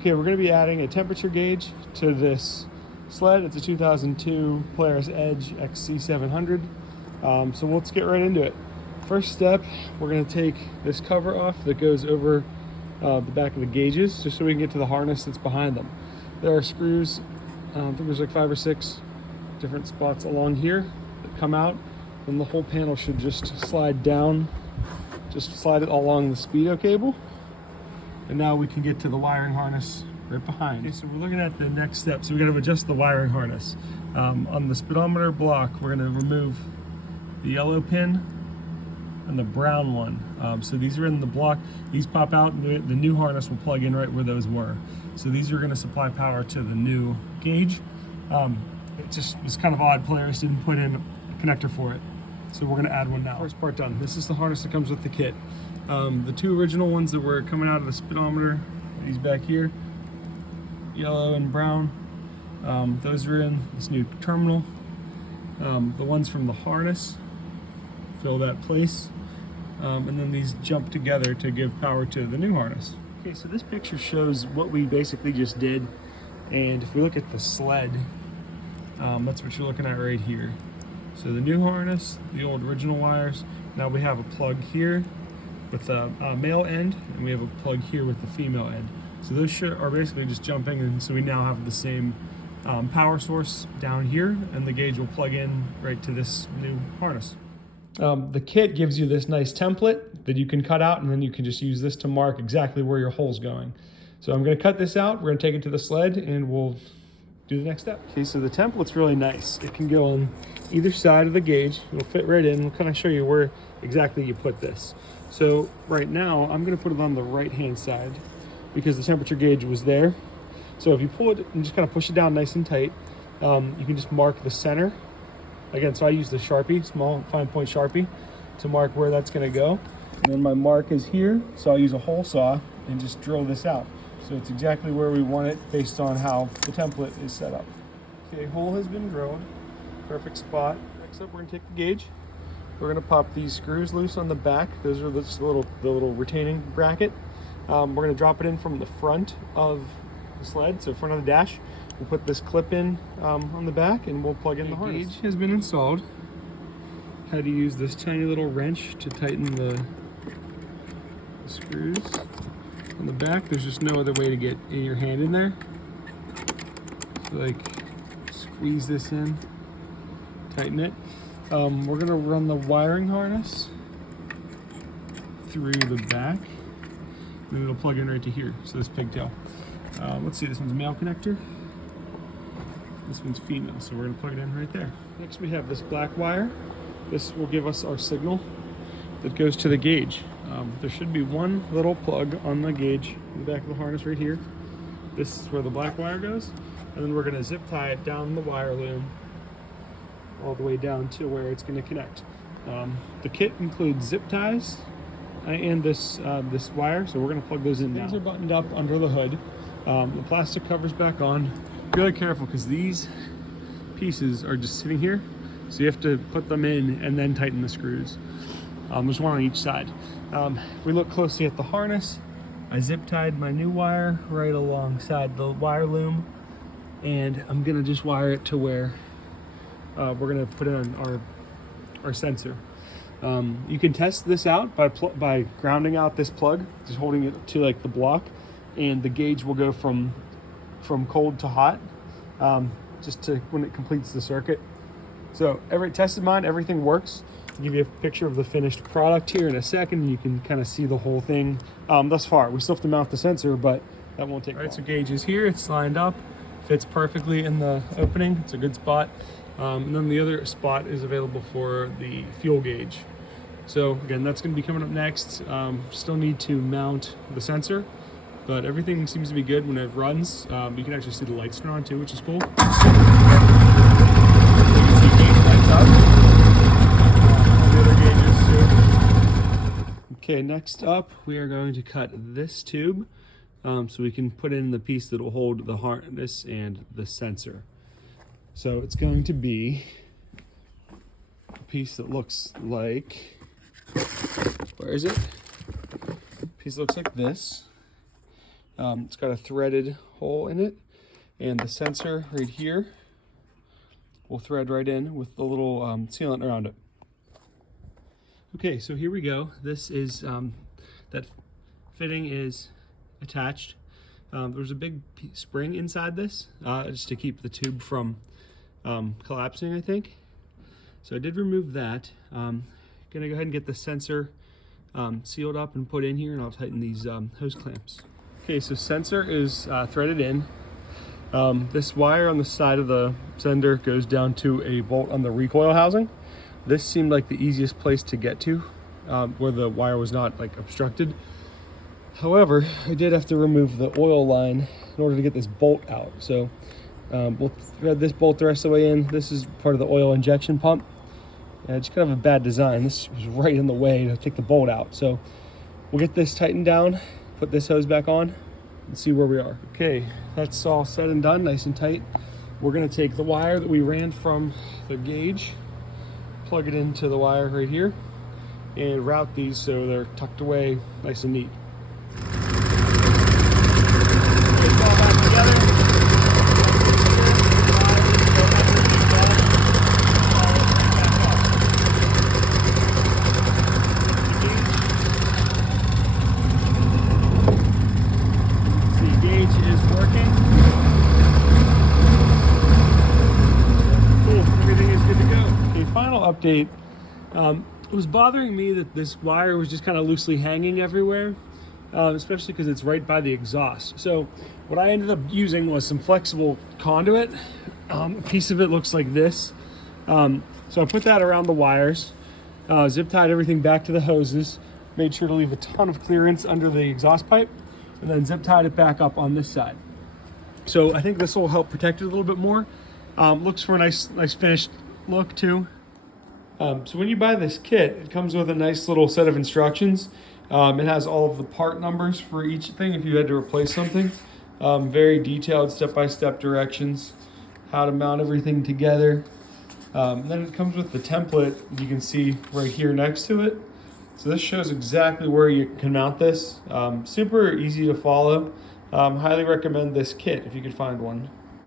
Okay, we're going to be adding a temperature gauge to this sled. It's a 2002 Polaris Edge XC700. So let's get right into it. First step, we're going to take this cover off that goes over the back of the gauges, just so we can get to the harness that's behind them. There are screws, I think there's like 5 or 6 different spots along here that come out, and the whole panel should just slide down, just slide it along the speedo cable. And now we can get to the wiring harness right behind. Okay, so we're looking at the next step. So we're gonna adjust the wiring harness. On the speedometer block, we're gonna remove the yellow pin and the brown one. So these are in the block. These pop out, and the new harness will plug in right where those were. So these are gonna supply power to the new gauge. It just was kind of odd, Polaris didn't put in a connector for it. So we're gonna add one now. First part done. This is the harness that comes with the kit. The 2 original ones that were coming out of the speedometer, these back here, yellow and brown, those are in this new terminal. The ones from the harness fill that place, and then these jump together to give power to the new harness. Okay, so this picture shows what we basically just did, and if we look at the sled, that's what you're looking at right here. So the new harness, the old original wires, now we have a plug here with the male end, and we have a plug here with the female end. So those are basically just jumping, and so we now have the same power source down here, and the gauge will plug in right to this new harness. The kit gives you this nice template that you can cut out, and then you can just use this to mark exactly where your hole's going. So I'm gonna cut this out, we're gonna take it to the sled, and we'll do the next step. Okay, so the template's really nice. It can go on either side of the gauge. It'll fit right in. We'll kind of show you where exactly you put this. So right now, I'm gonna put it on the right-hand side because the temperature gauge was there. So if you pull it and just kind of push it down nice and tight, you can just mark the center. Again, so I use the Sharpie, small fine point Sharpie, to mark where that's gonna go. And then my mark is here, so I'll use a hole saw and just drill this out. So it's exactly where we want it based on how the template is set up. Okay, hole has been drilled, perfect spot. Next up, we're gonna take the gauge. We're gonna pop these screws loose on the back. Those are just the little retaining bracket. We're gonna drop it in from the front of the sled, so front of the dash. We'll put this clip in on the back, and we'll plug in the harness. The gauge has been installed. Had to use this tiny little wrench to tighten the screws on the back. There's just no other way to get your hand in there. So like squeeze this in, tighten it. We're gonna run the wiring harness through the back, and then it'll plug in right to here, so this pigtail. Let's see, this one's male connector, this one's female, so we're gonna plug it in right there. Next we have this black wire. This will give us our signal that goes to the gauge. There should be one little plug on the gauge in the back of the harness right here. This is where the black wire goes, and then we're gonna zip tie it down the wire loom all the way down to where it's going to connect. The kit includes zip ties and this wire, so we're going to plug those in now. These are buttoned up under the hood. The plastic cover's back on. Be really careful because these pieces are just sitting here, so you have to put them in and then tighten the screws. There's one on each side. If we look closely at the harness, I zip tied my new wire right alongside the wire loom, and I'm going to just wire it to where we're gonna put in our sensor. You can test this out by grounding out this plug, just holding it to like the block, and the gauge will go from cold to hot, just to when it completes the circuit. So tested mine, everything works. I'll give you a picture of the finished product here in a second, and you can kind of see the whole thing thus far. We still have to mount the sensor, but that won't take long. All right, so gauge is here, it's lined up, fits perfectly in the opening, it's a good spot. And then the other spot is available for the fuel gauge. So again, that's going to be coming up next. Still need to mount the sensor, but everything seems to be good when it runs. You can actually see the lights turn on too, which is cool. You can see gauge lights up. All the other gauges too. Okay, next up, we are going to cut this tube so we can put in the piece that will hold the harness and the sensor. So it's going to be a piece that looks like, where is it? A piece that looks like this. It's got a threaded hole in it, and the sensor right here will thread right in with the little sealant around it. Okay, so here we go. This is, that fitting is attached. There's a big spring inside this, just to keep the tube from collapsing, I think. So I did remove that. Gonna go ahead and get the sensor sealed up and put in here, and I'll tighten these hose clamps. Okay, so sensor is threaded in. This wire on the side of the sender goes down to a bolt on the recoil housing. This seemed like the easiest place to get to, where the wire was not like obstructed. However, I did have to remove the oil line in order to get this bolt out. So we'll thread this bolt the rest of the way in. This is part of the oil injection pump. It's kind of a bad design. This was right in the way to take the bolt out. So we'll get this tightened down, put this hose back on, and see where we are. Okay, that's all said and done, nice and tight. We're gonna take the wire that we ran from the gauge, plug it into the wire right here, and route these so they're tucked away nice and neat. It's all back together. See, gauge is working. Cool, everything is good to go. Okay, final update. It was bothering me that this wire was just kind of loosely hanging everywhere, especially because it's right by the exhaust. So what I ended up using was some flexible conduit. A piece of it looks like this. So I put that around the wires, zip tied everything back to the hoses, made sure to leave a ton of clearance under the exhaust pipe, and then zip tied it back up on this side. So I think this will help protect it a little bit more. Looks for a nice finished look too. So when you buy this kit, it comes with a nice little set of instructions. It has all of the part numbers for each thing if you had to replace something. Very detailed step-by-step directions, how to mount everything together. Then it comes with the template you can see right here next to it. So this shows exactly where you can mount this. Super easy to follow. Highly recommend this kit if you could find one.